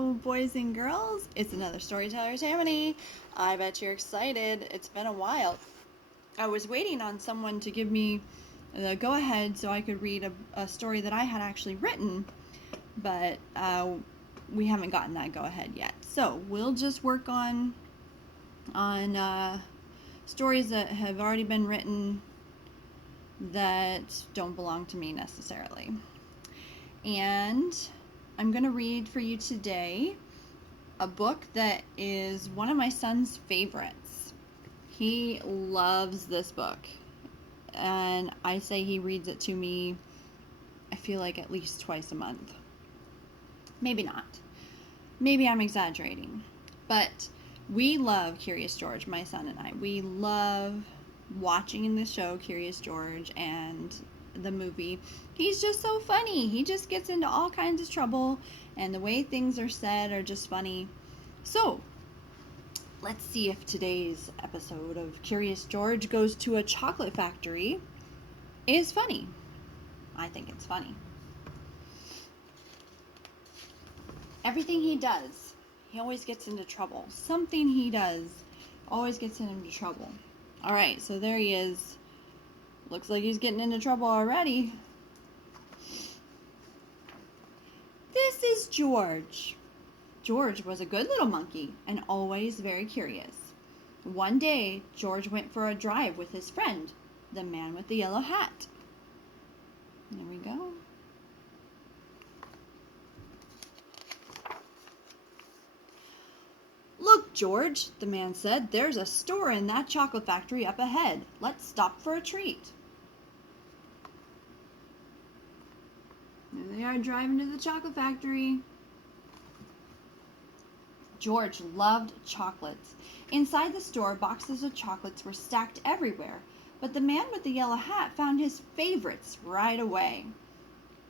Hello, boys and girls. It's another Storyteller Tammany. I bet you're excited. It's been a while. I was waiting on someone to give me the go-ahead so I could read a story that I had actually written, but we haven't gotten that go-ahead yet. So we'll just work on stories that have already been written that don't belong to me necessarily. And I'm going to read for you today a book that is one of my son's favorites. He loves this book, and I say he reads it to me, I feel like at least twice a month. Maybe not. Maybe I'm exaggerating. But we love Curious George, my son and I. We love watching the show Curious George and the movie. He's just so funny. He just gets into all kinds of trouble, and the way things are said are just funny. So let's see if today's episode of Curious George Goes to a Chocolate Factory is funny. I think it's funny. Everything he does, he always gets into trouble. Something he does always gets him into trouble. All right, so there he is. Looks like he's getting into trouble already. This is George. George was a good little monkey and always very curious. One day, George went for a drive with his friend, the man with the yellow hat. There we go. Look, George, the man said, there's a store in that chocolate factory up ahead. Let's stop for a treat. There they are driving to the chocolate factory. George loved chocolates. Inside the store, boxes of chocolates were stacked everywhere, but the man with the yellow hat found his favorites right away.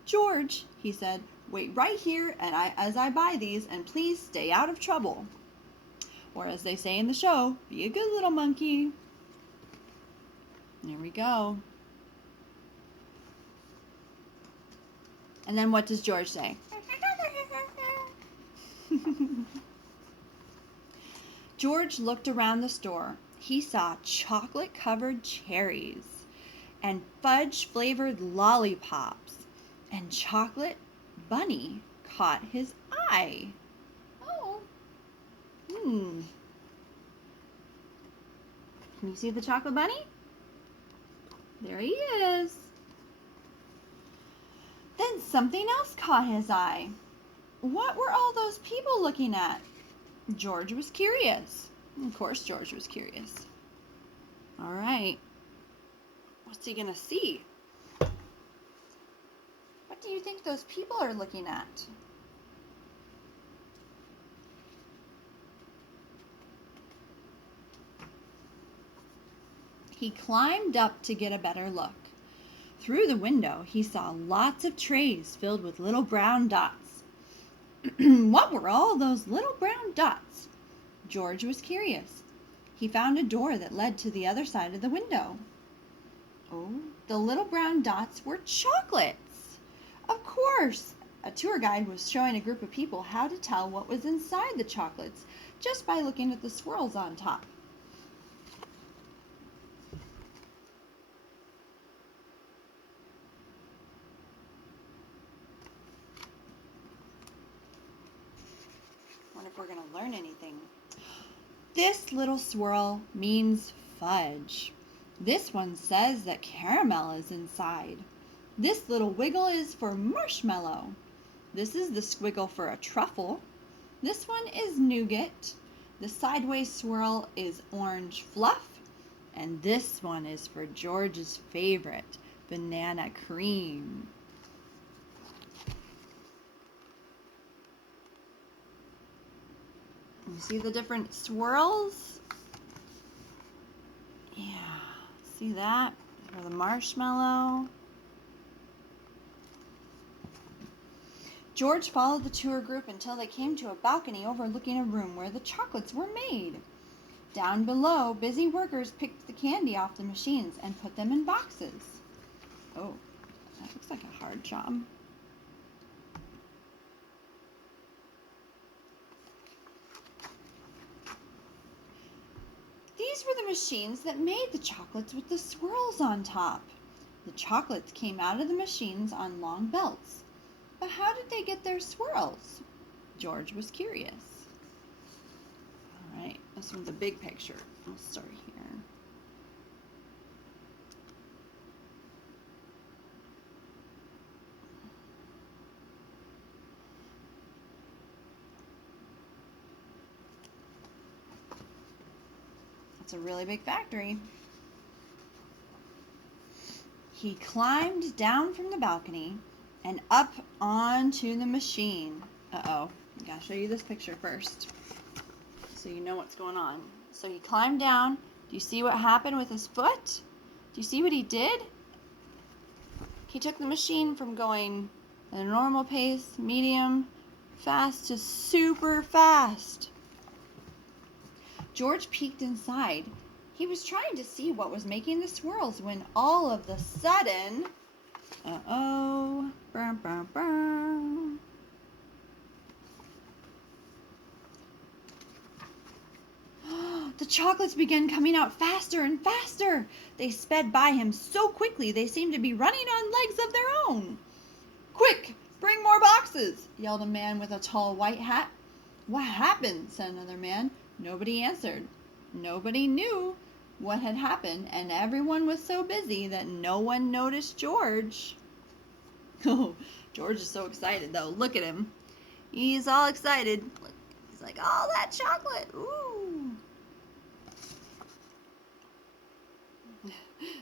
George, he said, wait right here as I buy these, and please stay out of trouble. Or as they say in the show, be a good little monkey. There we go. And then what does George say? George looked around the store. He saw chocolate-covered cherries and fudge-flavored lollipops, and chocolate bunny caught his eye. Oh. Can you see the chocolate bunny? There he is. Then something else caught his eye. What were all those people looking at? George was curious. Of course George was curious. All right. What's he gonna see? What do you think those people are looking at? He climbed up to get a better look. Through the window, he saw lots of trays filled with little brown dots. What were all those little brown dots? George was curious. He found a door that led to the other side of the window. Oh, the little brown dots were chocolates. Of course, a tour guide was showing a group of people how to tell what was inside the chocolates just by looking at the swirls on top. Wonder if we're going to learn anything. This little swirl means fudge. This one says that caramel is inside. This little wiggle is for marshmallow. This is the squiggle for a truffle. This one is nougat. The sideways swirl is orange fluff. And this one is for George's favorite, banana cream. You see the different swirls? Yeah, see that? For the marshmallow. George followed the tour group until they came to a balcony overlooking a room where the chocolates were made. Down below, busy workers picked the candy off the machines and put them in boxes. Oh, that looks like a hard job. These were the machines that made the chocolates with the swirls on top. The chocolates came out of the machines on long belts. But how did they get their swirls? George was curious. All right, this one's a big picture. I'll start here. It's a really big factory. He climbed down from the balcony and up onto the machine. Uh-oh, I gotta show you this picture first so you know what's going on. So he climbed down. Do you see what happened with his foot? Do you see what he did? He took the machine from going at a normal pace, medium, fast to super fast. George peeked inside. He was trying to see what was making the swirls when all of a sudden, uh-oh, burr, burr, burr. The chocolates began coming out faster and faster. They sped by him so quickly they seemed to be running on legs of their own. "Quick, bring more boxes," yelled a man with a tall white hat. "What happened?" said another man. Nobody answered. Nobody knew what had happened, and everyone was so busy that no one noticed George. Oh, George is so excited, though. Look at him. He's all excited. He's like, "Oh, that chocolate! Ooh!"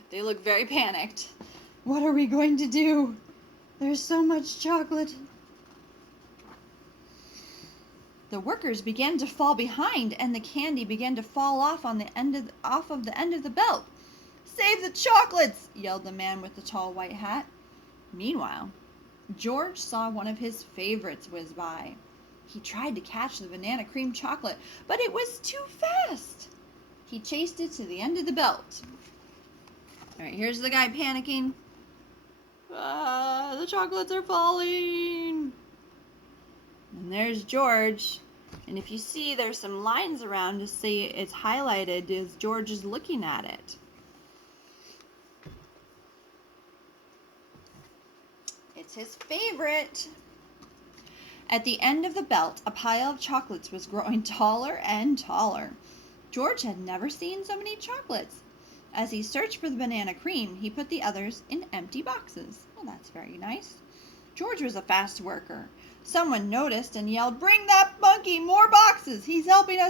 They look very panicked. "What are we going to do? There's so much chocolate." The workers began to fall behind, and the candy began to fall off of the end of the belt. "Save the chocolates!" yelled the man with the tall white hat. Meanwhile, George saw one of his favorites whiz by. He tried to catch the banana cream chocolate, but it was too fast. He chased it to the end of the belt. All right, here's the guy panicking. The chocolates are falling. And there's George. And if you see, there's some lines around to see it's highlighted as George is looking at it. It's his favorite. At the end of the belt, a pile of chocolates was growing taller and taller. George had never seen so many chocolates. As he searched for the banana cream, he put the others in empty boxes. Well, that's very nice. George was a fast worker. Someone noticed and yelled, "Bring that monkey more boxes! He's helping us